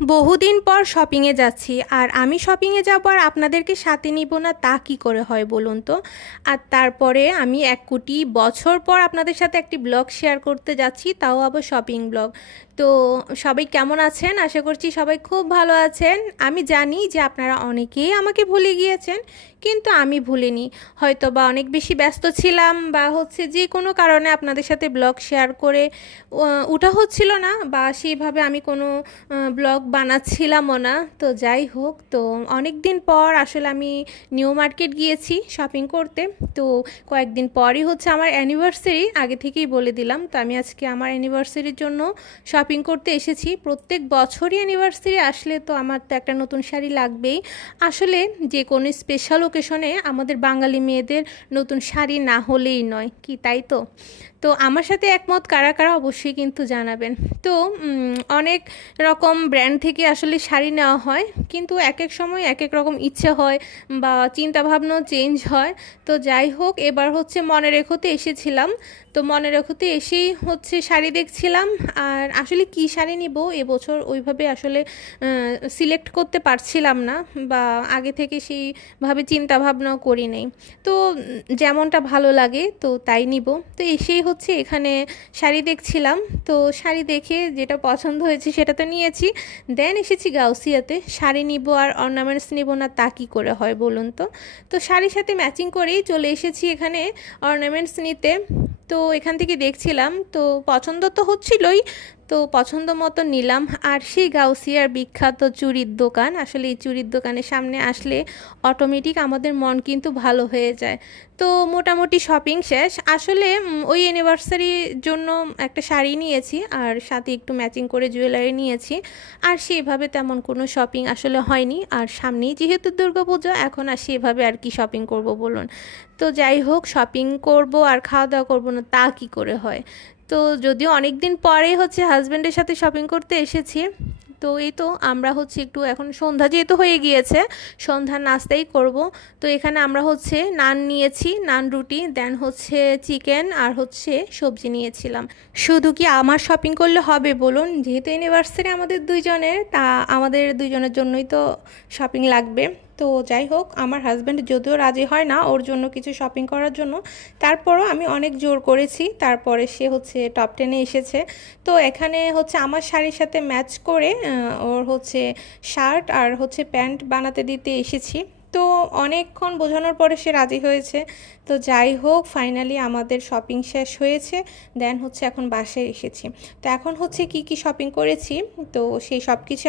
বহুদিন পর শপিংয়ে যাচ্ছি, আর আমি শপিংয়ে যাব আর আপনাদেরকে সাথে নিব না, তা কি করে হয় বলুন তো। আর তারপরে আমি 1 কোটি বছর পর আপনাদের সাথে একটি ব্লগ শেয়ার করতে যাচ্ছি, তাও আবার শপিং ব্লগ। তো সবাই কেমন আছেন? আশা করছি সবাই খুব ভালো আছেন। আমি জানি যে আপনারা অনেকেই আমাকে ভুলে গিয়েছেন, কিন্তু আমি ভুলিনি। হয়তো বা অনেক বেশি ব্যস্ত ছিলাম, বা হচ্ছে যে কোনো কারণে আপনাদের সাথে ব্লগ শেয়ার করে ওঠা হচ্ছিল না, বা সেইভাবে আমি কোনো ব্লগ বানাচ্ছিলামও না। তো যাই হোক, তো অনেক দিন পর আসলে আমি নিউ মার্কেট গিয়েছি শপিং করতে। তো কয়েকদিন পরই হচ্ছে আমার অ্যানিভার্সারি, আগে থেকেই বলে দিলাম। তো আমি আজকে আমার অ্যানিভার্সারির জন্য শপিং করতে এসেছি। প্রত্যেক বছরই অ্যানিভার্সারি আসলে তো আমার তো একটা নতুন শাড়ি লাগবেই। আসলে যে কোনো স্পেশাল ওকেশনে আমাদের বাঙালি মেয়েদের নতুন শাড়ি না হলেই নয়, কি তাই তো? তো আমার সাথে একমত কারা কারা অবশ্যই কিন্তু জানাবেন। তো অনেক রকম ব্র্যান্ড থেকে আসলে শাড়ি নেওয়া হয়, কিন্তু এক এক সময় এক এক রকম ইচ্ছে হয় বা চিন্তাভাবনাও চেঞ্জ হয়। তো যাই হোক, এবার হচ্ছে মনে রেখোতে এসেছিলাম। তো মনে রেখোতে এসেই হচ্ছে শাড়ি দেখছিলাম, আর আসলে কি শাড়ি নিব এবছর ওইভাবে আসলে সিলেক্ট করতে পারছিলাম না, বা আগে থেকে সেইভাবে চিন্তা ভাবনাও করি নাই। তো যেমনটা ভালো লাগে তো তাই নিব। তো এসেই হচ্ছে এখানে শাড়ি দেখছিলাম। তো শাড়ি দেখে যেটা পছন্দ হয়েছে সেটা তো নিয়েছি। দেন এসেছি গাউসিয়াতে। শাড়ি নিব আর অর্নামেন্টস নিব না, তা কী করে হয় বলুন তো। তো শাড়ির সাথে ম্যাচিং করেই চলে এসেছি এখানে অর্নামেন্টস নিতে। তো এখান থেকে দেখছিলাম, তো পছন্দ তো হচ্ছিলই। তো পছন্দ মতো নিলাম। আর সেই গাউসিয়ার বিখ্যাত চুড়ির দোকান, আসলে এই চুড়ির দোকানের সামনে আসলে অটোমেটিক আমাদের মন কিন্তু ভালো হয়ে যায়। তো মোটামুটি শপিং শেষ। আসলে ওই অ্যানিভার্সারির জন্য একটা শাড়ি নিয়েছি, আর সাথে একটু ম্যাচিং করে জুয়েলারি নিয়েছি। আর সেভাবে তেমন কোনো শপিং আসলে হয়নি। আর সামনেই যেহেতু দুর্গাপূজা, এখন আর সেভাবে আর কি শপিং করব বলুন। তো যাই হোক, শপিং করব আর খাওয়া দাওয়া করব না, তা কি করে হয়। তো যদিও অনেক দিন পরেই হচ্ছে হাজব্যান্ডের সাথে শপিং করতে এসেছি। তো এই তো আমরা হচ্ছে একটু এখন সন্ধ্যা যেহেতু হয়ে গিয়েছে, সন্ধ্যার নাস্তাই করব। তো এখানে আমরা হচ্ছে নান নিয়েছি, নান রুটি, দেন হচ্ছে চিকেন, আর হচ্ছে সবজি নিয়েছিলাম। শুধু কি আমার শপিং করলে হবে বলুন? যেহেতু অ্যানিভার্সারি আমাদের দুইজনের, তা আমাদের দুইজনের জন্যই তো শপিং লাগবে। তো যাই হোক, আমার হাজব্যান্ড যদিও রাজি হয় না ওর জন্য কিছু শপিং করার জন্য, তারপরও আমি অনেক জোর করেছি, তারপরে সে হচ্ছে টপ 10-এ এসেছে। তো এখানে হচ্ছে আমার শাড়ির সাথে ম্যাচ করে ওর হচ্ছে শার্ট আর হচ্ছে প্যান্ট বানাতে দিতে এসেছি। তো অনেকক্ষণ বোঝানোর পরে সে রাজি হয়েছে। তো যাই হোক, ফাইনালি আমাদের শপিং শেষ হয়েছে। দেন হচ্ছে এখন বাসায় এসেছি। তো এখন হচ্ছে কি কি শপিং করেছি, তো সেই সব কিছু